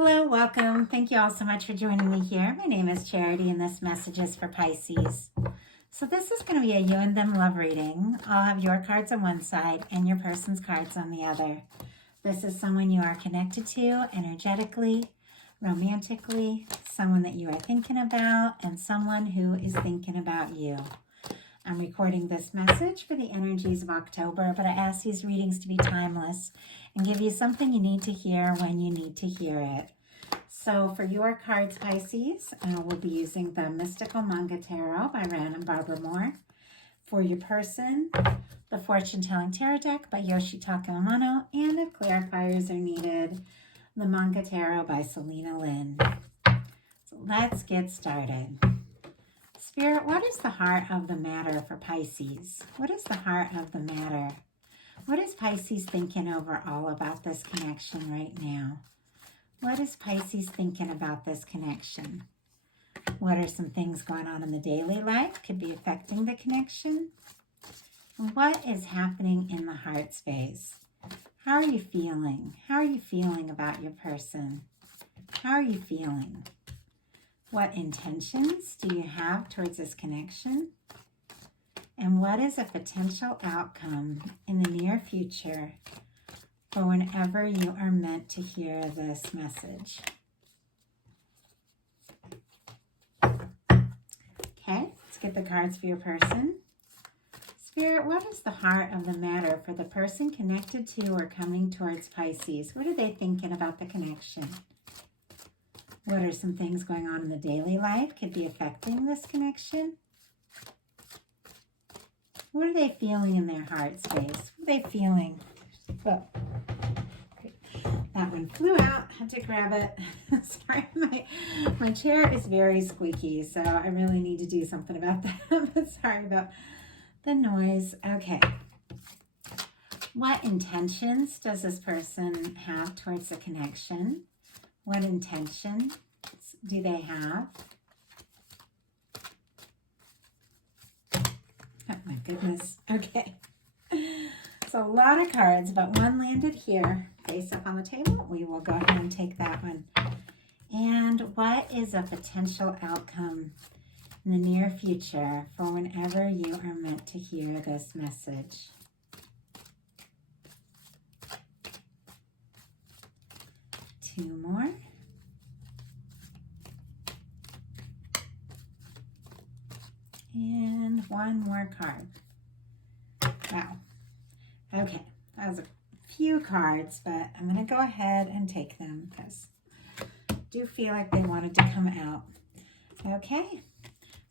Hello, welcome. Thank you all so much for joining me here. My name is Charity and this message is for Pisces. So this is going to be a you and them love reading. I'll have your cards on one side and your person's cards on the other. This is someone you are connected to energetically, romantically, someone that you are thinking about, and someone who is thinking about you. I'm recording this message for the energies of October, but I ask these readings to be timeless and give you something you need to hear when you need to hear it. So for your cards, Pisces, we'll be using the Mystical Manga Tarot by Ran and Barbara Moore. For your person, the Fortune Telling Tarot deck by Yoshitaka Amano, and if clarifiers are needed, the Manga Tarot by Selena Lynn. So let's get started. Spirit, what is the heart of the matter for Pisces? What is the heart of the matter? What is Pisces thinking overall about this connection right now? What is Pisces thinking about this connection? What are some things going on in the daily life could be affecting the connection? And what is happening in the heart space? How are you feeling? How are you feeling about your person? How are you feeling? What intentions do you have towards this connection? And what is a potential outcome in the near future for whenever you are meant to hear this message? Okay, let's get the cards for your person. Spirit, what is the heart of the matter for the person connected to or coming towards Pisces? What are they thinking about the connection? What are some things going on in the daily life could be affecting this connection? What are they feeling in their heart space? What are they feeling? Oh, that one flew out. Had to grab it. Sorry, my chair is very squeaky, so I really need to do something about that. But sorry about the noise. Okay. What intentions does this person have towards the connection? What intentions do they have? Oh my goodness. Okay. So a lot of cards, but one landed here, face up on the table. We will go ahead and take that one. And what is a potential outcome in the near future for whenever you are meant to hear this message? Two more. And one more card. Wow. Okay, that was a few cards, but I'm going to go ahead and take them because I do feel like they wanted to come out. Okay,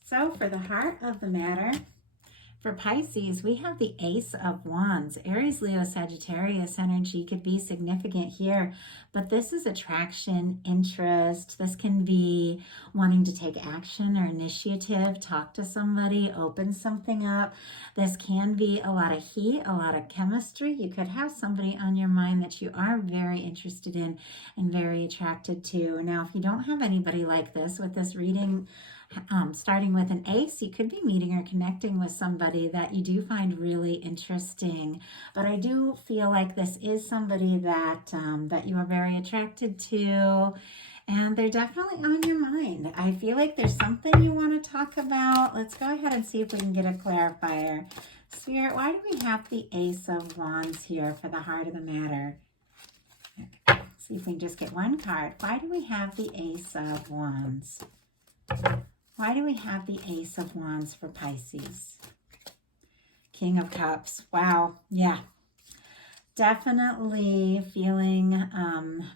so for the heart of the matter, for Pisces, we have the Ace of Wands. Aries, Leo, Sagittarius energy could be significant here, but this is attraction, interest. This can be wanting to take action or initiative, talk to somebody, open something up. This can be a lot of heat, a lot of chemistry. You could have somebody on your mind that you are very interested in and very attracted to. Now, if you don't have anybody like this with this reading, starting with an ace, you could be meeting or connecting with somebody that you do find really interesting. But I do feel like this is somebody that that you are very attracted to, and they're definitely on your mind. I feel like there's something you want to talk about. Let's go ahead and see if we can get a clarifier. Spirit, why do we have the Ace of Wands here for the heart of the matter? Okay. See if we can just get one card. Why do we have the Ace of Wands? Why do we have the Ace of Wands for Pisces? King of Cups. Wow. Yeah. Definitely feeling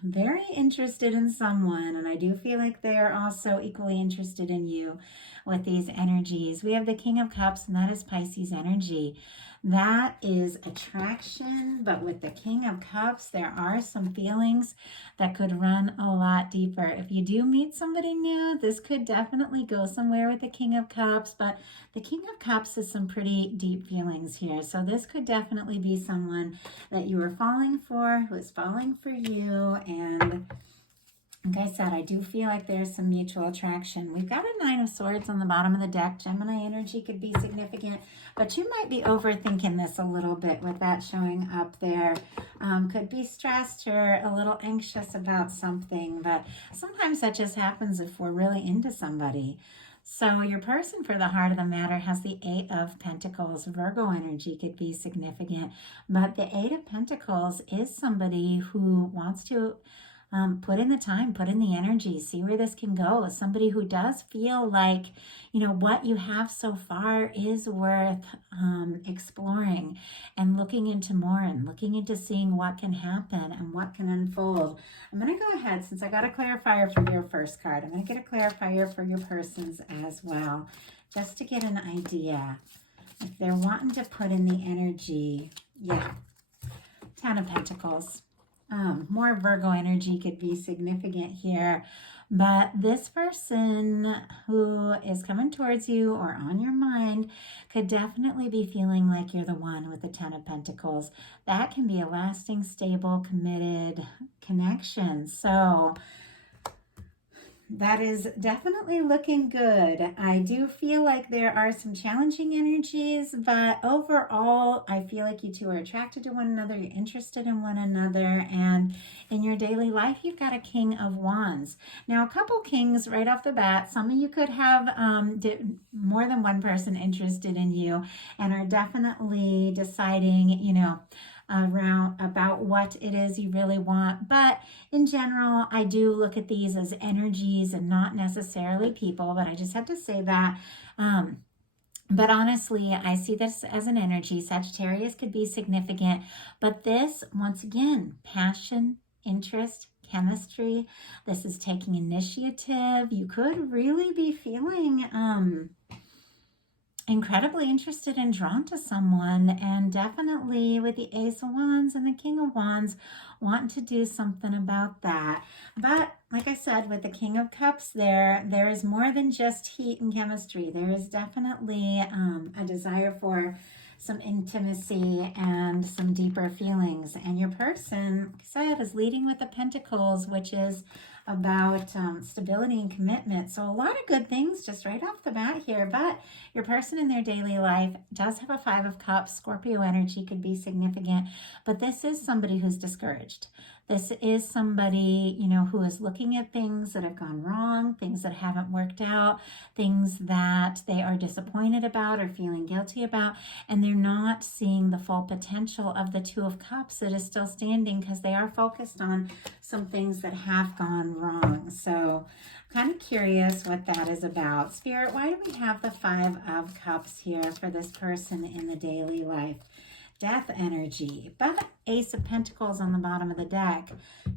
very interested in someone. And I do feel like they are also equally interested in you with these energies. We have the King of Cups, and that is Pisces energy. That is attraction, but with the King of Cups, there are some feelings that could run a lot deeper. If you do meet somebody new, this could definitely go somewhere with the King of Cups, but the King of Cups is some pretty deep feelings here. So this could definitely be someone that you are falling for, who is falling for you, and I'm I said, I do feel like there's some mutual attraction. We've got a Nine of Swords on the bottom of the deck. Gemini energy could be significant, but you might be overthinking this a little bit with that showing up there. Could be stressed or a little anxious about something, but sometimes that just happens if we're really into somebody. So your person, for the heart of the matter, has the Eight of Pentacles. Virgo energy could be significant, but the Eight of Pentacles is somebody who wants to put in the time, put in the energy, see where this can go. Somebody who does feel like, you know, what you have so far is worth exploring and looking into more and looking into seeing what can happen and what can unfold. I'm going to go ahead, since I got a clarifier for your first card, I'm going to get a clarifier for your persons as well, just to get an idea. If they're wanting to put in the energy, yeah, Ten of Pentacles. More Virgo energy could be significant here, but this person who is coming towards you or on your mind could definitely be feeling like you're the one with the Ten of Pentacles. That can be a lasting, stable, committed connection. So that is definitely looking good. I do feel like there are some challenging energies, but overall, I feel like you two are attracted to one another, you're interested in one another, and in your daily life, you've got a King of Wands. Now, a couple kings right off the bat. Some of you could have more than one person interested in you and are definitely deciding, you know, around about what it is you really want. But in general, I do look at these as energies and not necessarily people, but I just had to say that. But honestly, I see this as an energy. Sagittarius could be significant, but this, once again, passion, interest, chemistry. This is taking initiative. You could really be feeling incredibly interested and drawn to someone, and definitely with the Ace of Wands and the King of Wands wanting to do something about that. But like I said, with the King of Cups there is more than just heat and chemistry. There is definitely a desire for some intimacy and some deeper feelings. And your person, like I said, is leading with the Pentacles, which is about stability and commitment. So a lot of good things just right off the bat here. But your person in their daily life does have a Five of Cups. Scorpio energy could be significant, but this is somebody who's discouraged. This is somebody, you know, who is looking at things that have gone wrong, things that haven't worked out, things that they are disappointed about or feeling guilty about, and they're not seeing the full potential of the Two of Cups that is still standing because they are focused on some things that have gone wrong. So I'm kind of curious what that is about. Spirit, why do we have the Five of Cups here for this person in the daily life? Death energy, but Ace of Pentacles on the bottom of the deck.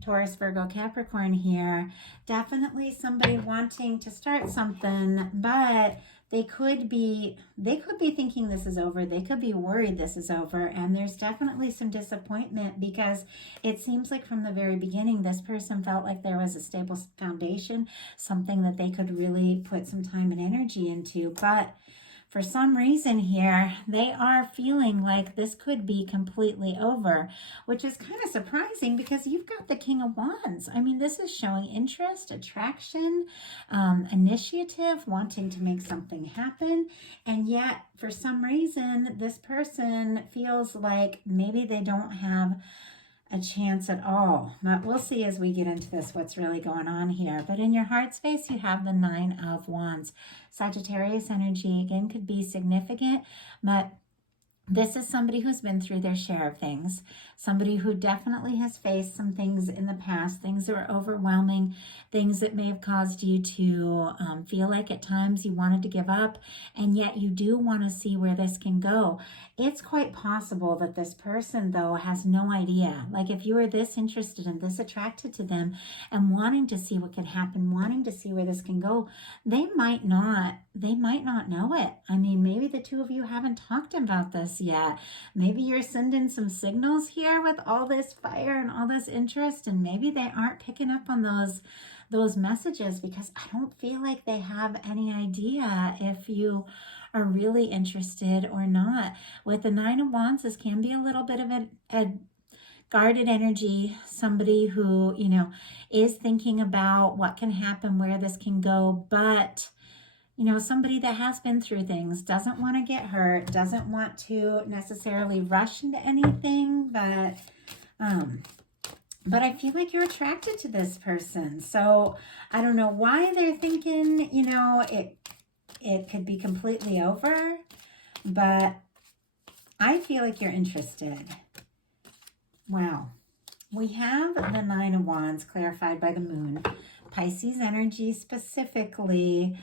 Taurus, Virgo, Capricorn here. Definitely somebody wanting to start something, but they could be thinking this is over. They could be worried this is over, and there's definitely some disappointment because it seems like from the very beginning this person felt like there was a stable foundation, something that they could really put some time and energy into, but for some reason here, they are feeling like this could be completely over, which is kind of surprising because you've got the King of Wands. I mean, this is showing interest, attraction, initiative, wanting to make something happen. And yet, for some reason, this person feels like maybe they don't have a chance at all. But we'll see as we get into this what's really going on here. But in your heart space, you have the Nine of Wands. Sagittarius energy, again, could be significant, but this is somebody who's been through their share of things, somebody who definitely has faced some things in the past, things that were overwhelming, things that may have caused you to feel like at times you wanted to give up, and yet you do want to see where this can go. It's quite possible that this person, though, has no idea. Like if you are this interested and this attracted to them and wanting to see what could happen, wanting to see where this can go, they might not know it. I mean, maybe the two of you haven't talked about this yet. Maybe you're sending some signals here with all this fire and all this interest, and maybe they aren't picking up on those messages because I don't feel like they have any idea if you are really interested or not. With the Nine of Wands, this can be a little bit of a guarded energy, somebody who, is thinking about what can happen, where this can go, but somebody that has been through things, doesn't want to get hurt, doesn't want to necessarily rush into anything, but I feel like you're attracted to this person. So I don't know why they're thinking, it could be completely over, but I feel like you're interested. Wow. We have the Nine of Wands clarified by the moon. Pisces energy specifically.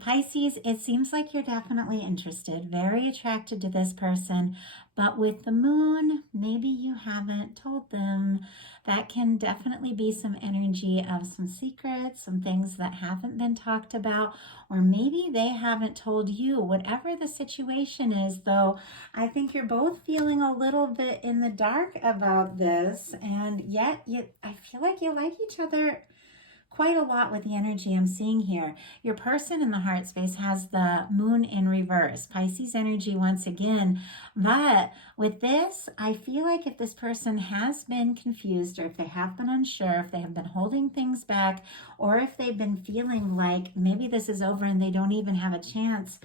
Pisces, it seems like you're definitely interested, very attracted to this person, but with the moon, maybe you haven't told them. That can definitely be some energy of some secrets, some things that haven't been talked about, or maybe they haven't told you. Whatever the situation is, though, I think you're both feeling a little bit in the dark about this, and yet I feel like you like each other quite a lot with the energy I'm seeing here. Your person in the heart space has the moon in reverse, Pisces energy once again. But with this, I feel like if this person has been confused, or if they have been unsure, if they have been holding things back, or if they've been feeling like maybe this is over and they don't even have a chance,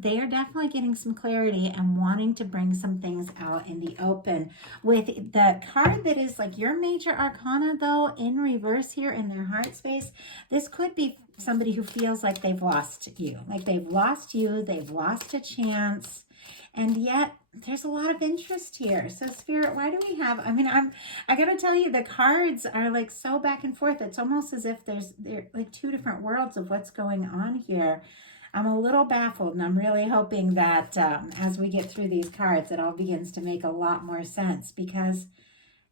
they are definitely getting some clarity and wanting to bring some things out in the open. With the card that is like your major arcana, though, in reverse here in their heart space, this could be somebody who feels like they've lost you. Like they've lost you, they've lost a chance, and yet there's a lot of interest here. So Spirit, why do we have, I gotta tell you, the cards are like so back and forth. It's almost as if they're like two different worlds of what's going on here. I'm a little baffled, and I'm really hoping that as we get through these cards, it all begins to make a lot more sense, because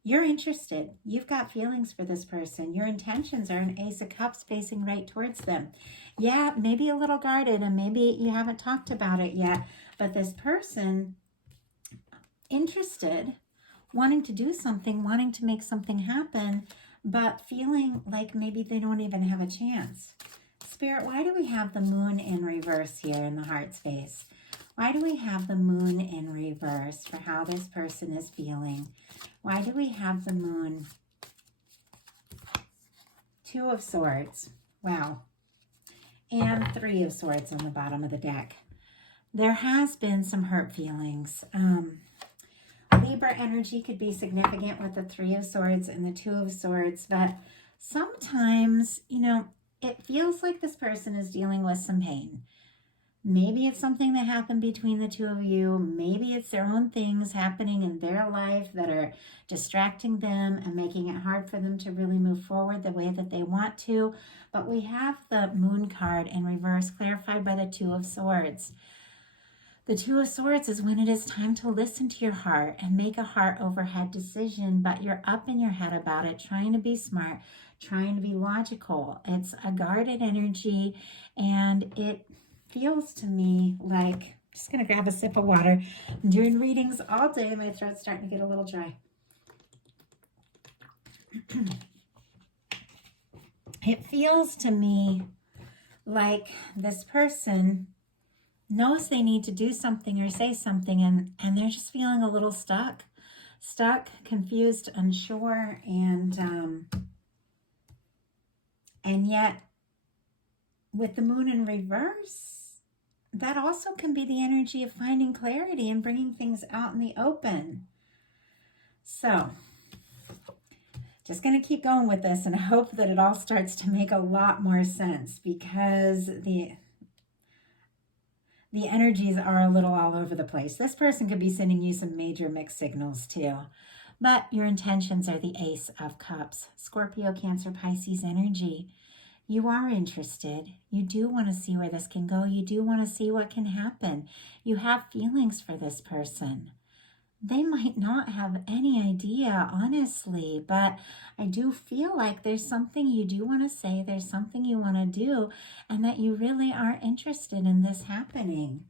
you're interested. You've got feelings for this person. Your intentions are an Ace of Cups facing right towards them. Yeah, maybe a little guarded, and maybe you haven't talked about it yet, but this person, interested, wanting to do something, wanting to make something happen, but feeling like maybe they don't even have a chance. Spirit, why do we have the moon in reverse here in the heart space? Why do we have the moon in reverse for how this person is feeling? Why do we have the moon? Two of Swords. Wow. And Three of Swords on the bottom of the deck. There has been some hurt feelings. Libra energy could be significant with the Three of Swords and the Two of Swords, but sometimes, it feels like this person is dealing with some pain. Maybe it's something that happened between the two of you. Maybe it's their own things happening in their life that are distracting them and making it hard for them to really move forward the way that they want to. But we have the Moon card in reverse, clarified by the Two of Swords. The Two of Swords is when it is time to listen to your heart and make a heart over head decision, but you're up in your head about it, trying to be smart, trying to be logical. It's a guarded energy, and it feels to me like, I'm just going to grab a sip of water. I'm doing readings all day. My throat's starting to get a little dry. It feels to me like this person knows they need to do something or say something, and they're just feeling a little stuck, confused, unsure, and yet with the moon in reverse, that also can be the energy of finding clarity and bringing things out in the open. So just going to keep going with this and hope that it all starts to make a lot more sense, because the energies are a little all over the place. This person could be sending you some major mixed signals too. But your intentions are the Ace of Cups. Scorpio, Cancer, Pisces energy. You are interested. You do want to see where this can go. You do want to see what can happen. You have feelings for this person. They might not have any idea, honestly, but I do feel like there's something you do want to say, there's something you want to do, and that you really are interested in this happening.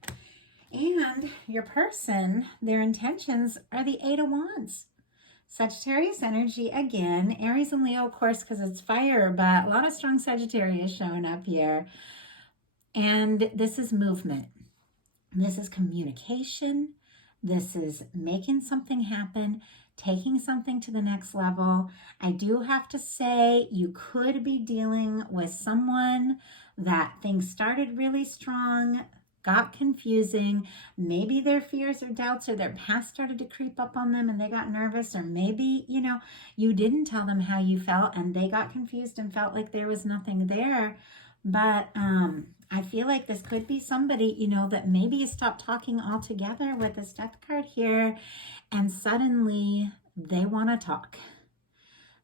And your person, their intentions are the Eight of Wands. Sagittarius energy again, Aries and Leo, of course, because it's fire, but a lot of strong Sagittarius showing up here. And this is movement. This is communication. This is making something happen, taking something to the next level. I do have to say you could be dealing with someone that things started really strong, got confusing. Maybe their fears or doubts or their past started to creep up on them and they got nervous, or maybe, you didn't tell them how you felt and they got confused and felt like there was nothing there. But I feel like this could be somebody, that maybe you stopped talking altogether with this death card here, and suddenly they want to talk.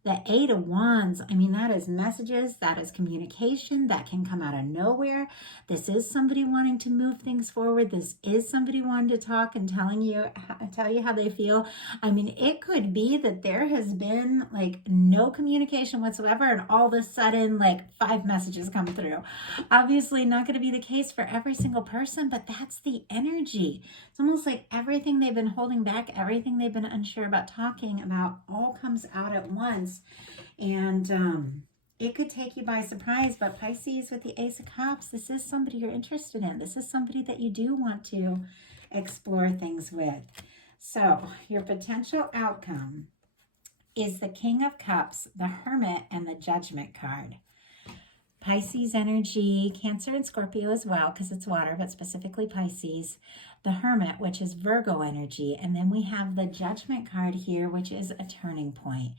The Eight of Wands, I mean, that is messages, that is communication, that can come out of nowhere. This is somebody wanting to move things forward. This is somebody wanting to talk and tell you how they feel. I mean, it could be that there has been like no communication whatsoever, and all of a sudden like 5 messages come through. Obviously not going to be the case for every single person, but that's the energy. It's almost like everything they've been holding back, everything they've been unsure about talking about, all comes out at once. And it could take you by surprise. But Pisces, with the Ace of Cups, this is somebody you're interested in. This is somebody that you do want to explore things with. So your potential outcome is the King of Cups, the Hermit, and the Judgment card. Pisces energy, Cancer and Scorpio as well, because it's water, but specifically Pisces. The Hermit, which is Virgo energy. And then we have the Judgment card here, which is a turning point.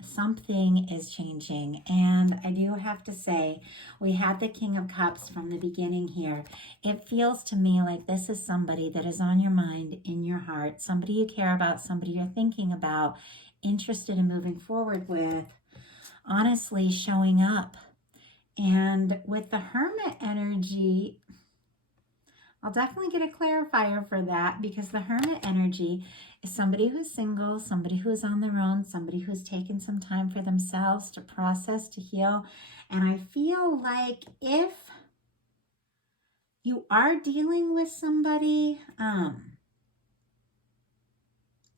Something is changing. And I do have to say, we had the King of Cups from the beginning here. It feels to me like this is somebody that is on your mind, in your heart, somebody you care about, somebody you're thinking about, interested in moving forward with, honestly showing up. And with the Hermit energy, I'll definitely get a clarifier for that, because the Hermit energy is somebody who's single, somebody who's on their own, somebody who's taken some time for themselves to process, to heal. And I feel like if you are dealing with somebody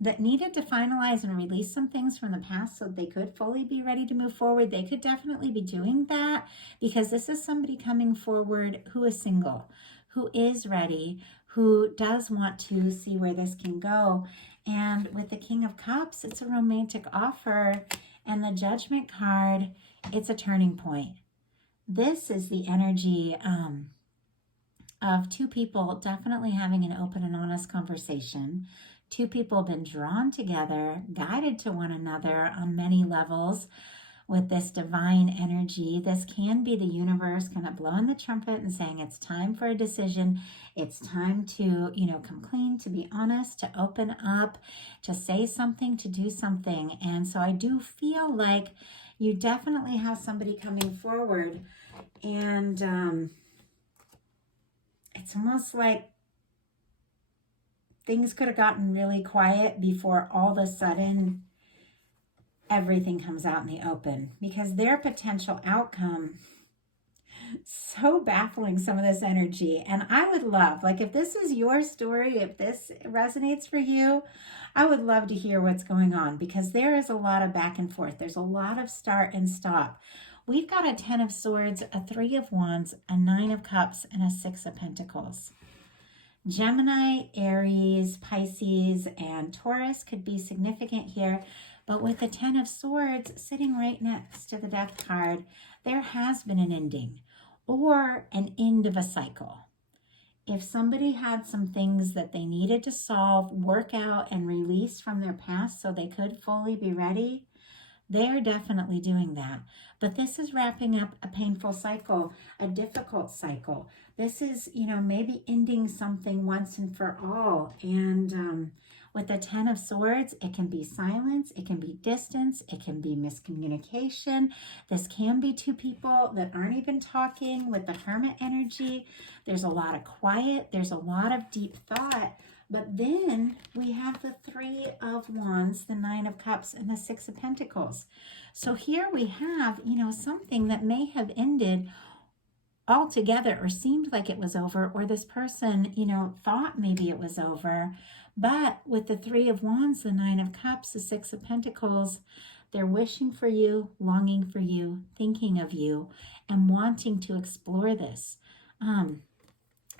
that needed to finalize and release some things from the past so they could fully be ready to move forward, they could definitely be doing that, because this is somebody coming forward who is single, who is ready, who does want to see where this can go. And with the King of Cups, it's a romantic offer, and the Judgment card, it's a turning point. This is the energy of two people definitely having an open and honest conversation. Two people have been drawn together, guided to one another on many levels with this divine energy. This can be the universe kind of blowing the trumpet and saying it's time for a decision. It's time to, come clean, to be honest, to open up, to say something, to do something. And so I do feel like you definitely have somebody coming forward, and it's almost like things could have gotten really quiet before all of a sudden everything comes out in the open, because their potential outcome, so baffling, some of this energy. And I would love, like, if this is your story, if this resonates for you, I would love to hear what's going on, because there is a lot of back and forth. There's a lot of start and stop. We've got a 10 of Swords, a 3 of Wands, a 9 of Cups, and a 6 of Pentacles. Gemini, Aries, Pisces, and Taurus could be significant here. But with the 10 of Swords sitting right next to the Death card, there has been an ending or an end of a cycle. If somebody had some things that they needed to solve, work out, and release from their past so they could fully be ready, they're definitely doing that. But this is wrapping up a painful cycle, a difficult cycle. This is, maybe ending something once and for all. And with the 10 of Swords, it can be silence, it can be distance, it can be miscommunication. This can be two people that aren't even talking. With the Hermit energy, there's a lot of quiet, there's a lot of deep thought. But then we have the 3 of Wands, the 9 of Cups, and the 6 of Pentacles. So here we have, something that may have ended altogether, or seemed like it was over, or this person, thought maybe it was over. But with the 3 of Wands, the 9 of Cups, the 6 of Pentacles, they're wishing for you, longing for you, thinking of you, and wanting to explore this.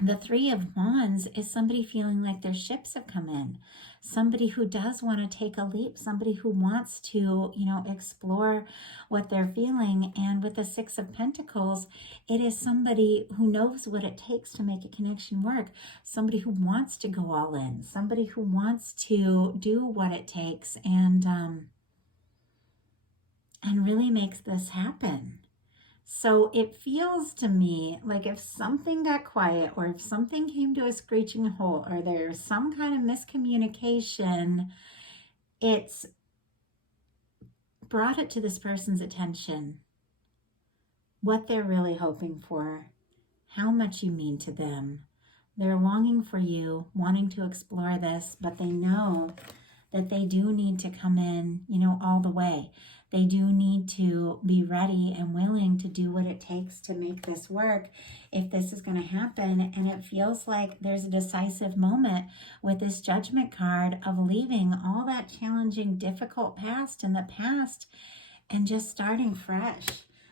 The Three of Wands is somebody feeling like their ships have come in. Somebody who does want to take a leap, somebody who wants to, explore what they're feeling. And with the Six of Pentacles, it is somebody who knows what it takes to make a connection work. Somebody who wants to go all in. Somebody who wants to do what it takes and really makes this happen. So it feels to me like if something got quiet or if something came to a screeching halt or there's some kind of miscommunication, it's brought it to this person's attention, what they're really hoping for, how much you mean to them. They're longing for you, wanting to explore this, but they know that they do need to come in, all the way. They do need to be ready and willing to do what it takes to make this work if this is going to happen. And it feels like there's a decisive moment with this Judgment card of leaving all that challenging, difficult past in the past and just starting fresh.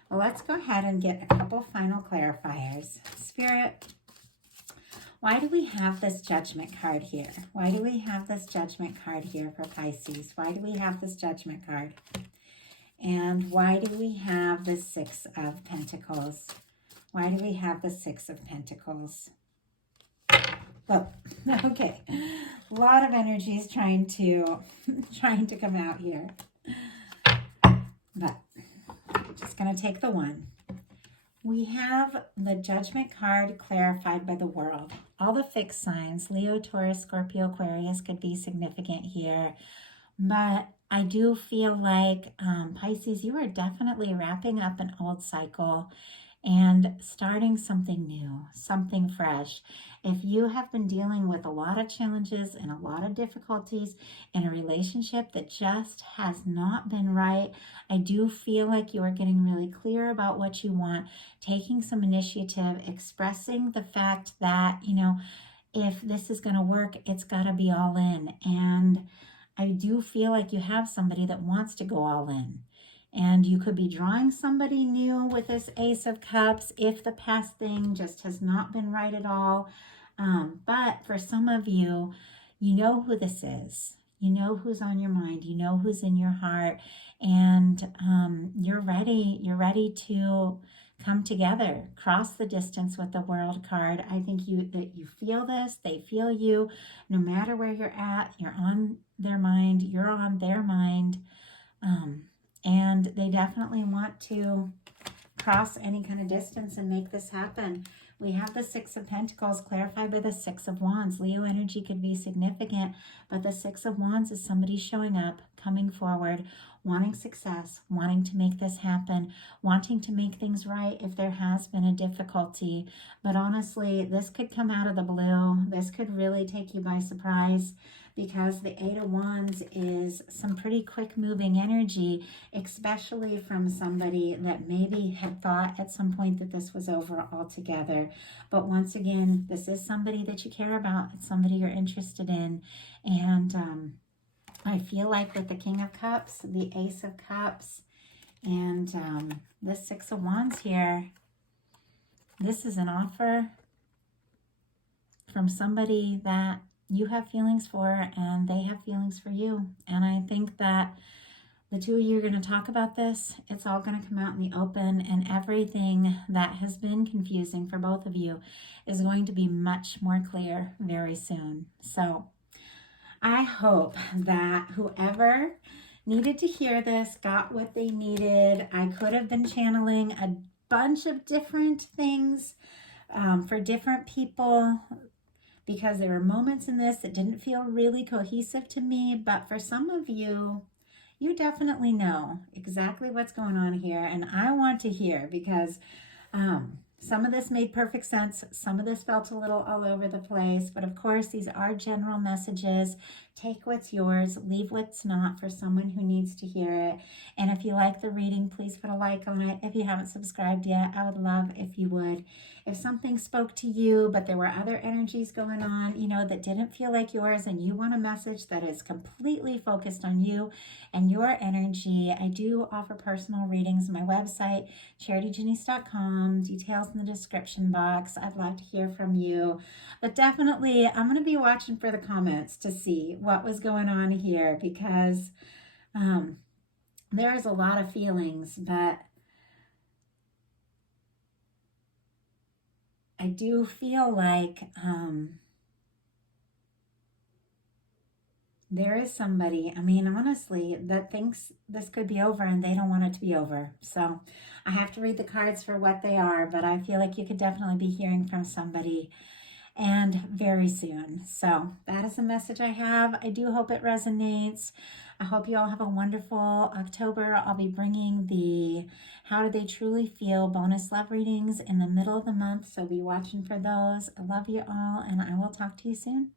Well, let's go ahead and get a couple final clarifiers. Spirit, why do we have this Judgment card here? Why do we have this Judgment card here for Pisces? Why do we have this Judgment card? And why do we have the Six of Pentacles? Why do we have the Six of Pentacles? Well, okay. A lot of energies trying to come out here. But I'm just going to take the one. We have the Judgment card clarified by the World. All the fixed signs, Leo, Taurus, Scorpio, Aquarius, could be significant here. But I do feel like, Pisces, you are definitely wrapping up an old cycle and starting something new, something fresh. If you have been dealing with a lot of challenges and a lot of difficulties in a relationship that just has not been right, I do feel like you are getting really clear about what you want, taking some initiative, expressing the fact that, if this is going to work, it's got to be all in. And I do feel like you have somebody that wants to go all in. And you could be drawing somebody new with this Ace of Cups if the past thing just has not been right at all. But for some of you, you know who this is. You know who's on your mind. You know who's in your heart. And you're ready. You're ready to come together, cross the distance with the World card. I think that you feel this. They feel you. No matter where you're at, you're on their mind. You're on their mind. And they definitely want to cross any kind of distance and make this happen. We have the Six of Pentacles clarified by the Six of Wands. Leo energy could be significant, but the Six of Wands is somebody showing up, coming forward, wanting success, wanting to make this happen, wanting to make things right if there has been a difficulty. But honestly, this could come out of the blue. This could really take you by surprise, because the Eight of Wands is some pretty quick moving energy, especially from somebody that maybe had thought at some point that this was over altogether. But once again, this is somebody that you care about. It's somebody you're interested in. And I feel like with the King of Cups, the Ace of Cups, and the Six of Wands here, this is an offer from somebody that you have feelings for and they have feelings for you. And I think that the two of you are going to talk about this. It's all going to come out in the open, and everything that has been confusing for both of you is going to be much more clear very soon. So I hope that whoever needed to hear this got what they needed. I could have been channeling a bunch of different things for different people, because there were moments in this that didn't feel really cohesive to me. But for some of you, you definitely know exactly what's going on here. And I want to hear, because some of this made perfect sense. Some of this felt a little all over the place. But of course, these are general messages. Take what's yours, leave what's not for someone who needs to hear it. And if you like the reading, please put a like on it. If you haven't subscribed yet, I would love if you would. If something spoke to you, but there were other energies going on, that didn't feel like yours, and you want a message that is completely focused on you and your energy, I do offer personal readings on my website, charityjanice.com. Details details in the description box. I'd love to hear from you. But definitely, I'm going to be watching for the comments to see what was going on here, because there is a lot of feelings, but I do feel like there is somebody, I mean, honestly, that thinks this could be over and they don't want it to be over. So I have to read the cards for what they are, but I feel like you could definitely be hearing from somebody, and very soon. So that is the message I have. I do hope it resonates. I hope you all have a wonderful October. I'll be bringing the How Do They Truly Feel bonus love readings in the middle of the month, so be watching for those. I love you all, and I will talk to you soon.